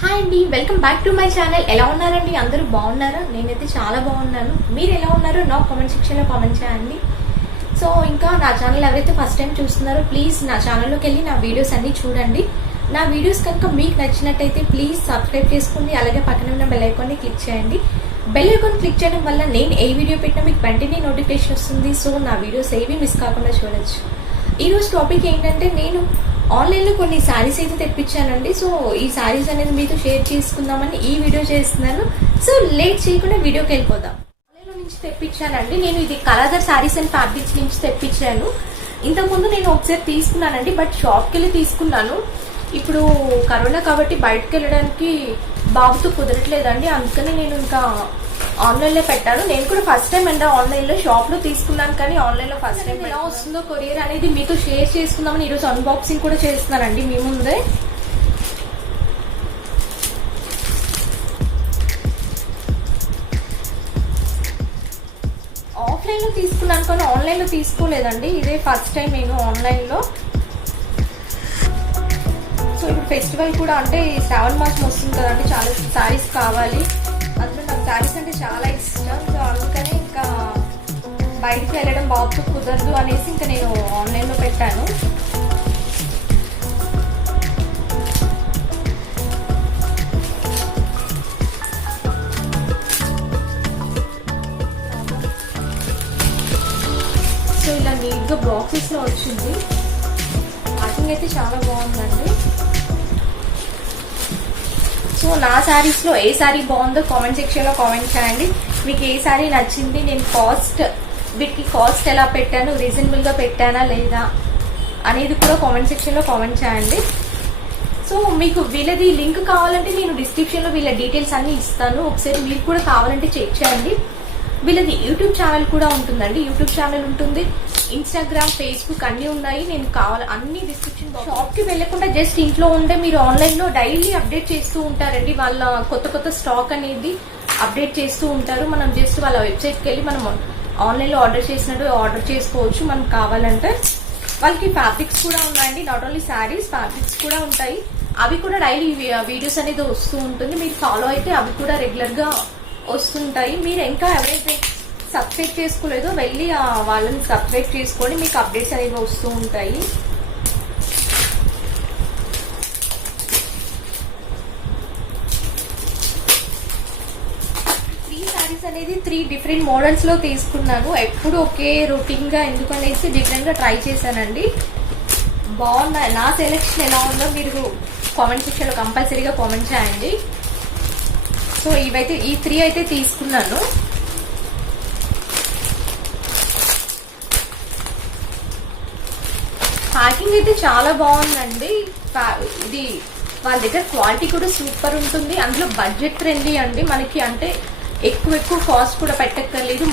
Hi అండి, welcome back to my channel. ఎలా ఉన్నారండి? అందరూ బాగున్నారా? నేనైతే చాలా బాగున్నాను. మీరు ఎలా ఉన్నారో నా కామెంట్ సెక్షన్లో కామెంట్ చేయండి. సో ఇంకా నా ఛానల్ ఎవరైతే ఫస్ట్ టైం చూస్తున్నారో ప్లీజ్ నా ఛానల్లోకి వెళ్ళి నా వీడియోస్ అన్ని చూడండి. నా వీడియోస్ కనుక మీకు నచ్చినట్టయితే ప్లీజ్ సబ్స్క్రైబ్ చేసుకోండి. అలాగే పక్కన ఉన్న బెల్ ఐకాన్ని క్లిక్ చేయండి. బెల్ ఐకాన్ క్లిక్ చేయడం వల్ల నేను ఏ వీడియో పెట్టినా మీకు వెంటనే నోటిఫికేషన్ వస్తుంది. సో నా వీడియోస్ ఏవి మిస్ కాకుండా చూడొచ్చు. ఈరోజు టాపిక్ ఏంటంటే, నేను ఆన్లైన్లో కొన్ని శారీస్ అయితే తెప్పించానండి. సో ఈ శారీస్ అనేది మీతో షేర్ చేసుకుందామని ఈ వీడియో చేస్తున్నాను. సో లేట్ చేయకుండా వీడియోకి వెళ్ళిపోదాం. ఆన్లైన్లో నుంచి తెప్పించానండి. నేను ఇది కలర్ శారీస్ అండ్ ఫ్యాబ్రిక్స్ నుంచి తెప్పించాను. ఇంతకుముందు నేను ఒకసారి తీసుకున్నానండి, బట్ షాప్కి వెళ్ళి తీసుకున్నాను. ఇప్పుడు కరోనా కాబట్టి బయటకు వెళ్ళడానికి బాబుతో కుదరట్లేదండి. అందుకని నేను ఇంకా ఆన్లైన్లో పెట్టాను. నేను కూడా ఫస్ట్ టైం అండి ఆన్లైన్లో, షాప్లో తీసుకున్నాను కానీ ఆన్లైన్లో ఫస్ట్ టైం. ఎలా వస్తుందో కొరియర్ అనేది మీతో షేర్ చేసుకుందామని ఈరోజు అన్బాక్సింగ్ కూడా చేస్తున్నానండి మీ ముందే. ఆఫ్లైన్లో తీసుకున్నాను కానీ ఆన్లైన్లో తీసుకోలేదండి. ఇదే ఫస్ట్ టైం నేను ఆన్లైన్లో. సో ఇప్పుడు ఫెస్టివల్ కూడా అంటే శ్రావణ మాసం వస్తుంది కదండి, చాలా శారీస్ కావాలి. అందులో నాకు శారీస్ అంటే చాలా ఇష్టం. సో అందుకని ఇంకా బయటికి వెళ్ళడం బాబుతో కుదరదు అనేసి ఇంకా నేను ఆన్లైన్లో పెట్టాను. సో ఇలా నీట్గా బాక్సెస్లో వచ్చింది. ప్యాకింగ్ అయితే చాలా బాగుందండి. సో నా శారీస్లో ఏ శారీ బాగుందో కామెంట్ సెక్షన్లో కామెంట్ చేయండి. మీకు ఏ శారీ నచ్చింది, నేను వీటికి కాస్ట్ ఎలా పెట్టాను, రీజనబుల్గా పెట్టానా లేదా అనేది కూడా కామెంట్ సెక్షన్లో కామెంట్ చేయండి. సో మీకు వీళ్ళది లింక్ కావాలంటే నేను డిస్క్రిప్షన్లో వీళ్ళ డీటెయిల్స్ అన్ని ఇస్తాను. ఒకసారి మీరు కూడా కావాలంటే చెక్ చేయండి. వీళ్ళది యూట్యూబ్ ఛానల్ కూడా ఉంటుందండి. యూట్యూబ్ ఛానల్ ఉంటుంది, ఇన్స్టాగ్రామ్, ఫేస్బుక్ అన్ని ఉన్నాయి. నేను అన్ని డిస్క్రిప్షన్ షాప్కి వెళ్ళకుండా జస్ట్ ఇంట్లో ఉంటే మీరు ఆన్లైన్లో డైలీ అప్డేట్ చేస్తూ ఉంటారండి. వాళ్ళ కొత్త స్టాక్ అనేది అప్డేట్ చేస్తూ ఉంటారు. మనం జస్ట్ వాళ్ళ వెబ్సైట్కి వెళ్ళి మనం ఆన్లైన్లో ఆర్డర్ చేసినట్టు ఆర్డర్ చేసుకోవచ్చు మనకు కావాలంటే. వాళ్ళకి ఫ్యాబ్రిక్స్ కూడా ఉన్నాయండి, నాట్ ఓన్లీ శారీస్, ఫ్యాబ్రిక్స్ కూడా ఉంటాయి. అవి కూడా డైలీ వీడియోస్ అనేది వస్తూ ఉంటుంది. మీరు ఫాలో అయితే అవి కూడా రెగ్యులర్గా వస్తుంటాయి. మీరు ఇంకా ఎవరైతే సబ్స్క్రైబ్ చేసుకోలేదో వెళ్ళి వాళ్ళని సబ్స్క్రైబ్ చేసుకొని మీకు అప్డేట్స్ అనేవి వస్తూ ఉంటాయి. అనేది 3 డిఫరెంట్ మోడల్స్ లో తీసుకున్నాను. ఎప్పుడు ఒకే రొటీన్ గా ఎందుకు అనేసి డిఫరెంట్ గా ట్రై చేశానండి. బాగున్నాయి. నా సెలెక్షన్ ఎలా ఉందో మీరు కామెంట్ సెక్షన్ లో కంపల్సరీగా కామెంట్ చేయండి. సో ఇవైతే ఈ 3 అయితే తీసుకున్నాను. ప్యాకింగ్ అయితే చాలా బాగుందండి. ఇది వాళ్ళ దగ్గర క్వాలిటీ కూడా సూపర్ ఉంటుంది. అందులో బడ్జెట్ ఫ్రెండ్లీ అండి. మనకి అంటే ఎక్కువ కాస్ట్ కూడా పెట్టక్కర్లేదు.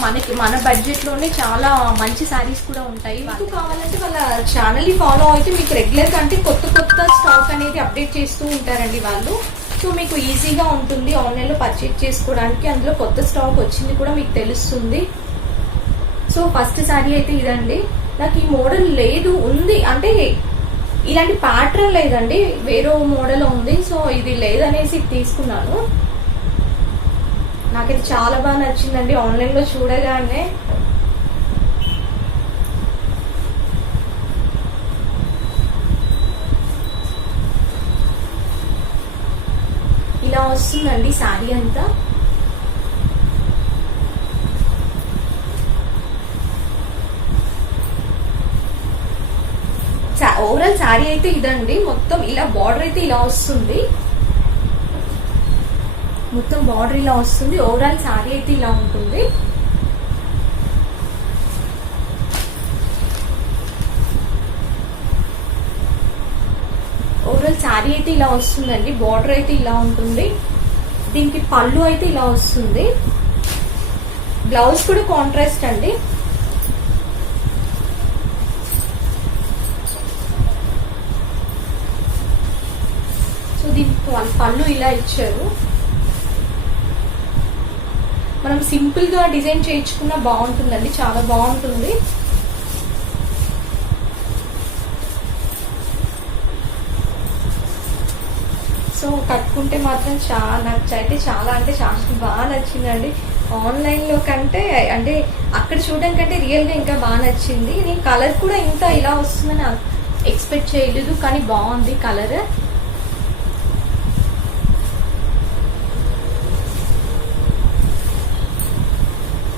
మన బడ్జెట్ లోనే చాలా మంచి శారీస్ కూడా ఉంటాయి. మీకు కావాలంటే వాళ్ళ ఛానల్ ని ఫాలో అయితే మీకు రెగ్యులర్ గా అంటే కొత్త స్టాక్ అనేది అప్డేట్ చేస్తూ ఉంటారండి వాళ్ళు. సో మీకు ఈజీగా ఉంటుంది ఆన్లైన్ లో పర్చేజ్ చేసుకోవడానికి. అందులో కొత్త స్టాక్ వచ్చింది కూడా మీకు తెలుస్తుంది. సో ఫస్ట్ శారీ అయితే ఇదండి. నాకు ఈ మోడల్ ఉంది అంటే ఇలాంటి ప్యాటర్న్ లేదండి, వేరే మోడల్ ఉంది. సో ఇది లేదనేసి తీసుకున్నాను. నాకైతే చాలా బాగా నచ్చిందండి ఆన్లైన్ లో చూడగానే. ఇలా వస్తుందండి శారీ అంతా. ఓవరాల్ శారీ అయితే ఇదండి. మొత్తం ఇలా బార్డర్ అయితే ఇలా వస్తుంది. మొత్తం బార్డర్ ఇలా వస్తుంది. ఓవరాల్ శారీ అయితే ఇలా ఉంటుంది. ఓవరాల్ శారీ అయితే ఇలా వస్తుందండి. బార్డర్ అయితే ఇలా ఉంటుంది. దీనికి పళ్ళు అయితే ఇలా వస్తుంది. బ్లౌజ్ కూడా కాంట్రాస్ట్ అండి. సో దీనికి పళ్ళు ఇలా ఇచ్చారు. మనం సింపుల్ గా డిజైన్ చేయించుకున్నా బాగుంటుందండి, చాలా బాగుంటుంది. సో కట్టుకుంటే మాత్రం నచ్చైతే చాలా అంటే చాలా బాగా నచ్చిందండి. ఆన్లైన్లో కంటే అంటే అక్కడ చూడడం కంటే రియల్గా ఇంకా బాగా నచ్చింది. నేను కలర్ కూడా ఇంకా ఇలా వస్తుందని ఎక్స్పెక్ట్ చేయలేదు, కానీ బాగుంది కలర్.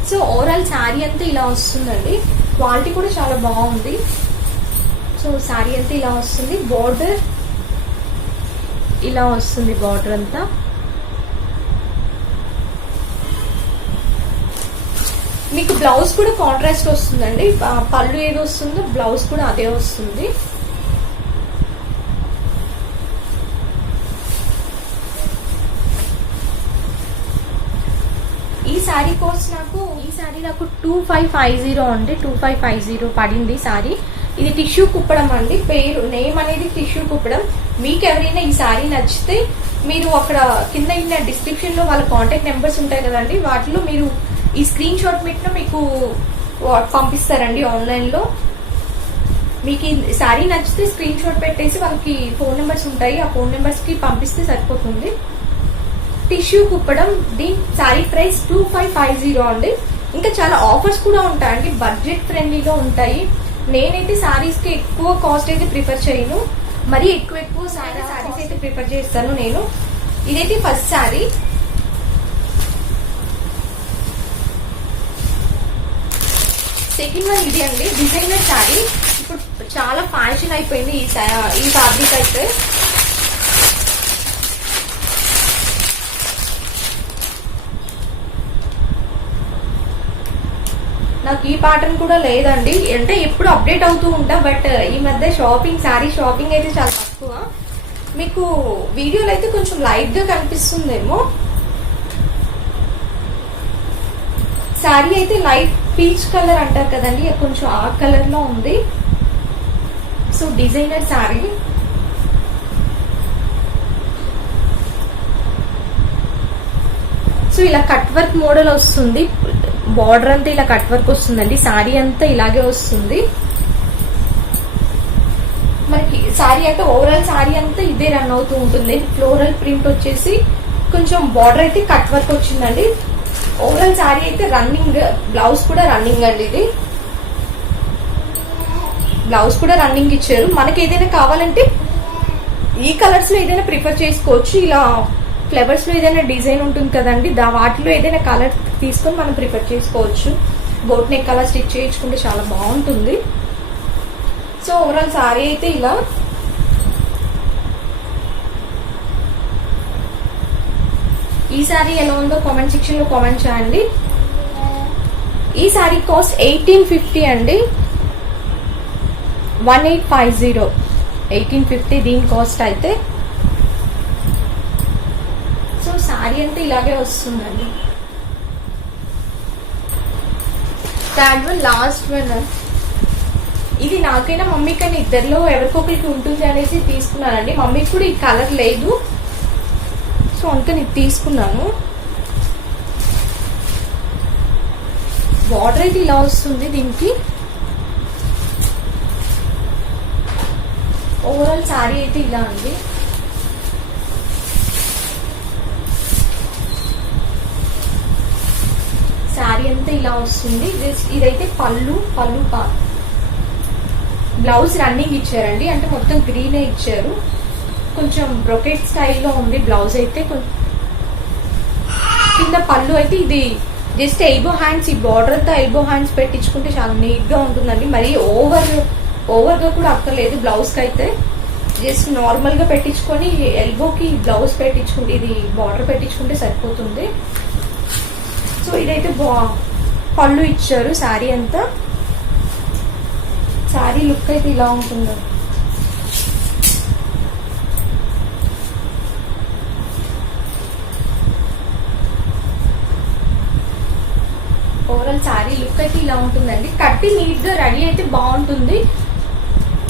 సో ఓవరాల్ శారీ అంతా ఇలా వస్తుందండి. క్వాలిటీ కూడా చాలా బాగుంది. సో శారీ అంతా ఇలా వస్తుంది. బార్డర్ ఇలా వస్తుంది. బార్డర్ అంతా మీకు బ్లౌజ్ కూడా కాంట్రాస్ట్ వస్తుందండి. పళ్ళు ఏది వస్తుందో బ్లౌజ్ కూడా అదే వస్తుంది. ఈ శారీ కోస్ట్ నాకు 2550 అండి. 2550 పడింది శారీ. ఇది టిష్యూ కుప్పడం అండి. పేరు నేమ్ అనేది టిష్యూ కుప్పడం. మీకు ఎవరైనా ఈ శారీ నచ్చితే మీరు అక్కడ కింద ఉన్న డిస్క్రిప్షన్ లో వాళ్ళ కాంటాక్ట్ నెంబర్స్ ఉంటాయి కదండి, వాటిలో మీరు ఈ స్క్రీన్ షాట్ పెట్టిన మీకు పంపిస్తారండి. ఆన్లైన్ లో మీకు ఈ శారీ నచ్చితే స్క్రీన్ షాట్ పెట్టేసి వాళ్ళకి ఫోన్ నెంబర్స్ ఉంటాయి, ఆ ఫోన్ నెంబర్స్ కి పంపిస్తే సరిపోతుంది. టిష్యూ కుప్పడం. దీని శారీ ప్రైస్ 2550 అండి. ఇంకా చాలా ఆఫర్స్ కూడా ఉంటాయండి, బడ్జెట్ ఫ్రెండ్లీలో ఉంటాయి. నేనైతే శారీస్ కి ఎక్కువ కాస్ట్ అయితే ప్రిఫర్ చేయను, మరీ ఎక్కువ శారీస్ అయితే ప్రిఫర్ చేస్తాను నేను. ఇదైతే ఫస్ట్ శారీ. సెకండ్ వన్ ఇది అండి, డిజైనర్ శారీ. ఇప్పుడు చాలా ఫ్యాషన్ అయిపోయింది ఈ ఫ్యాబ్రిక్ అయితే. నాకు ఈ ప్యాటర్న్ కూడా లేదండి, అంటే ఎప్పుడు అప్డేట్ అవుతూ ఉంటా, బట్ ఈ మధ్య శారీ షాపింగ్ అయితే చాలా తక్కువ. మీకు వీడియోలో అయితే కొంచెం లైట్ గా కనిపిస్తుందేమో. శారీ అయితే లైట్ పీచ్ కలర్ అంటారు కదండి, కొంచెం ఆ కలర్ లో ఉంది. So designer sari. సో ఇలా కట్ వర్క్ మోడల్ వస్తుంది. బార్డర్ అంతా ఇలా కట్ వర్క్ వస్తుందండి. శారీ అంతా ఇలాగే వస్తుంది మనకి. శారీ అంటే ఓవరాల్ శారీ అంతా ఇదే రన్ అవుతూ ఉంటుంది. ఫ్లోరల్ ప్రింట్ వచ్చేసి కొంచెం బార్డర్ అయితే కట్ వర్క్ వచ్చిందండి. ఓవరాల్ శారీ అయితే రన్నింగ్. బ్లౌజ్ కూడా రన్నింగ్ అండి. ఇది బ్లౌజ్ కూడా రన్నింగ్ ఇచ్చారు. మనకి ఏదైనా కావాలంటే ఈ కలర్స్ లో ఏదైనా ప్రిఫర్ చేసుకోవచ్చు. ఇలా ఫ్లవర్స్ లో ఏదైనా డిజైన్ ఉంటుంది కదండి, వాటిలో ఏదైనా కలర్ తీసుకొని మనం ప్రిఫర్ చేసుకోవచ్చు. బోట్ నెక్ అలా స్టిచ్ చేయించుకుంటే చాలా బాగుంటుంది. సో ఓవరాల్ శారీ అయితే ఇలా. ఈ శారీ ఎలా ఉందో కామెంట్ సెక్షన్ లో కామెంట్ చేయండి. ఈ శారీ కాస్ట్ 1850 అండి. 1850 1850 దీని కాస్ట్ అయితే. సో శారీ అంటే ఇలాగే వస్తుందండి. Third one, last one. ఇది నాకైనా మమ్మీకైనా ఇద్దరిలో ఎవరికొకరికి ఉంటుంది అనేసి తీసుకున్నానండి. మమ్మీకి కూడా ఈ కలర్ లేదు, సో అందుకని ఇది తీసుకున్నాను. బార్డర్ అయితే ఇలా వస్తుంది దీనికి. ఓవరాల్ శారీ అయితే ఇలా ఉంది. శారీ అంతా ఇలా వస్తుంది. ఇదైతే పళ్ళు బ్లౌజ్ రన్నింగ్ ఇచ్చారండి, అంటే మొత్తం గ్రీనే ఇచ్చారు. కొంచెం బ్రొకెట్ స్టైల్లో ఉంది బ్లౌజ్ అయితే. కింద పళ్ళు అయితే ఇది జస్ట్ ఎల్బో హ్యాండ్స్. ఈ బార్డర్ అంతా ఎల్బో హ్యాండ్స్ పెట్టించుకుంటే చాలా నీట్ గా ఉంటుందండి. మరి ఓవర్ గా కూడా అక్కర్లేదు బ్లౌజ్ కి అయితే. జస్ట్ నార్మల్ గా పెట్టించుకొని ఎల్బోకి బ్లౌజ్ పెట్టించుకుంటే, ఇది బార్డర్ పెట్టించుకుంటే సరిపోతుంది. సో ఇదైతే పళ్ళు ఇచ్చారు. శారీ అంతా శారీ లుక్ అయితే ఇలా ఉంటుంది. ఓవరాల్ శారీ లుక్ అయితే ఇలా ఉంటుందండి. కట్టి నీట్ గా రెడీ అయితే బాగుంటుంది.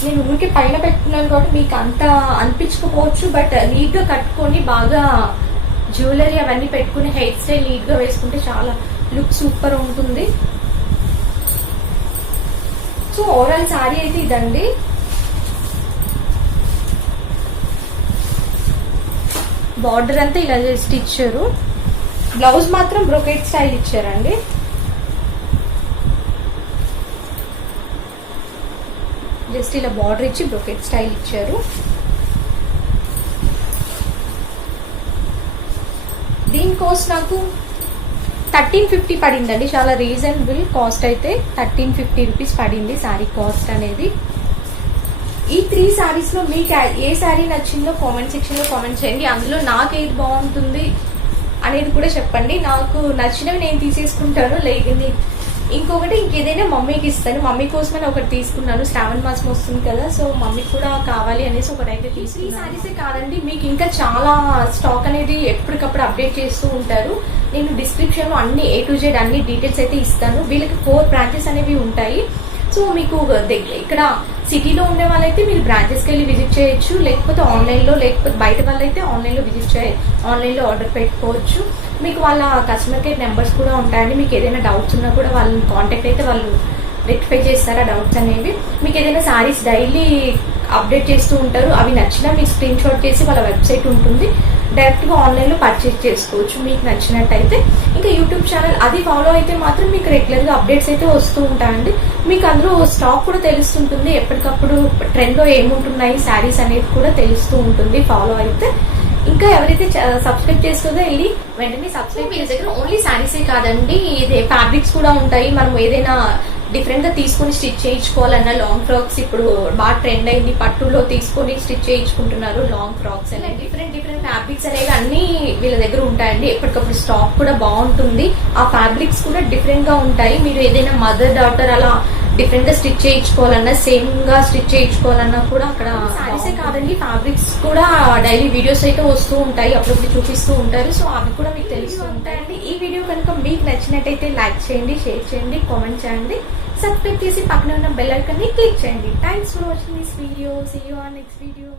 నేను ఊరికి పైన పెట్టుకున్నాను కాబట్టి మీకు అంత అనిపించకపోవచ్చు, బట్ నీట్ గా కట్టుకొని బాగా జ్యువెలరీ అవన్నీ పెట్టుకుని హెయిర్ స్టైల్ నీట్ గా వేసుకుంటే చాలా లుక్ సూపర్ ఉంటుంది. సో ఓవరాల్ శారీ అయితే ఇదండి. బార్డర్ అంతా ఇలా జస్ట్ ఇచ్చారు. బ్లౌజ్ మాత్రం బ్రొకెట్ స్టైల్ ఇచ్చారండి. జస్ట్ ఇలా బార్డర్ ఇచ్చి బ్రొకెట్ స్టైల్ ఇచ్చారు. దీని కాస్ట్ నాకు 1350 పడిందండి. చాలా రీజనబుల్ కాస్ట్ అయితే 1350 రూపీస్ పడింది శారీ కాస్ట్ అనేది. ఈ 3 సారీస్ లో మీకు ఏ శారీ నచ్చిందో కామెంట్ సెక్షన్ లో కామెంట్ చేయండి. అందులో నాకు ఏది బాగుంటుంది అనేది కూడా చెప్పండి. నాకు నచ్చినవి నేను తీసేసుకుంటాను. ఇంకొకటి ఇంకేదైనా మమ్మీకి ఇస్తాను. మమ్మీ కోసమని ఒకటి తీసుకున్నాను. శ్రావణ మాసం వస్తుంది కదా, సో మమ్మీకి కూడా కావాలి అనేసి ఒకటైతే తీసుకున్నాను. ఈ సారీసే కాదండి, మీకు ఇంకా చాలా స్టాక్ అనేది ఎప్పటికప్పుడు అప్డేట్ చేస్తూ ఉంటారు. నేను డిస్క్రిప్షన్ లో అన్ని A to Z అన్ని డీటెయిల్స్ అయితే ఇస్తాను. వీళ్ళకి 4 బ్రాంచెస్ అనేవి ఉంటాయి. సో మీకు ఇక్కడ సిటీలో ఉండే వాళ్ళైతే మీరు బ్రాంచెస్కి వెళ్ళి విజిట్ చేయొచ్చు. లేకపోతే ఆన్లైన్లో, లేకపోతే బయట వాళ్ళైతే ఆన్లైన్లో విజిట్ ఆన్లైన్లో ఆర్డర్ పెట్టుకోవచ్చు. మీకు వాళ్ళ కస్టమర్ కేర్ నెంబర్స్ కూడా ఉంటాయండి. మీకు ఏదైనా డౌట్స్ ఉన్నా కూడా వాళ్ళని కాంటాక్ట్ అయితే వాళ్ళు రెక్టిఫై చేస్తారు ఆ డౌట్స్ అనేవి. మీకు ఏదైనా సారీస్ డైలీ అప్డేట్ చేస్తూ ఉంటారు. అవి నచ్చినా మీకు స్క్రీన్ షాట్ చేసి వాళ్ళ వెబ్సైట్ ఉంటుంది, డైరెక్ట్ గా ఆన్లైన్ లో పర్చేస్ చేసుకోవచ్చు మీకు నచ్చినట్టయితే. ఇంకా యూట్యూబ్ ఛానల్ అది ఫాలో అయితే మాత్రం మీకు రెగ్యులర్ గా అప్డేట్స్ అయితే వస్తూ ఉంటాయండి. మీకు అందులో స్టాక్ కూడా తెలుస్తుంటుంది. ఎప్పటికప్పుడు ట్రెండ్ లో ఏముంటున్నాయి శారీస్ అనేది కూడా తెలుస్తూ ఉంటుంది ఫాలో అయితే. ఇంకా ఎవరైతే సబ్స్క్రైబ్ చేసుకోదో వెళ్ళి వెంటనే సబ్స్క్రైబ్. మీ దగ్గర ఓన్లీ శారీసే కాదండి, ఇదే ఫ్యాబ్రిక్స్ కూడా ఉంటాయి. మనం ఏదైనా డిఫరెంట్ గా తీసుకుని స్టిచ్ చేయించుకోవాలన్నా లాంగ్ ఫ్రాక్స్ ఇప్పుడు బాగా ట్రెండ్ అయింది. పట్టులో తీసుకొని స్టిచ్ చేయించుకుంటున్నారు లాంగ్ ఫ్రాక్స్ అలా డిఫరెంట్ ఫ్యాబ్రిక్స్ అనేవి అన్ని వీళ్ళ దగ్గర ఉంటాయండి. ఎప్పటికప్పుడు స్టాక్ కూడా బాగుంటుంది. ఆ ఫ్యాబ్రిక్స్ కూడా డిఫరెంట్ గా ఉంటాయి. మీరు ఏదైనా మదర్ డాటర్ అలా డిఫరెంట్ గా స్టిచ్ చేయించుకోవాలన్నా, సేమ్ గా స్టిచ్ చేయించుకోవాలన్నా కూడా అక్కడ సారీసే కాదండి, ఫ్యాబ్రిక్స్ కూడా డైలీ వీడియోస్ అయితే వస్తూ ఉంటాయి. అప్పుడప్పుడు చూపిస్తూ ఉంటారు. సో అవి కూడా మీకు తెలుస్తూ ఉంటాయండి. ఈ వీడియో కనుక మీకు నచ్చినట్టయితే లైక్ చేయండి, షేర్ చేయండి, కామెంట్ చేయండి, సబ్స్క్రైబ్ చేసి పక్కన ఉన్న బెల్ ఐకాన్ ని క్లిక్ చేయండి. Thanks for watching this video. See you on next video.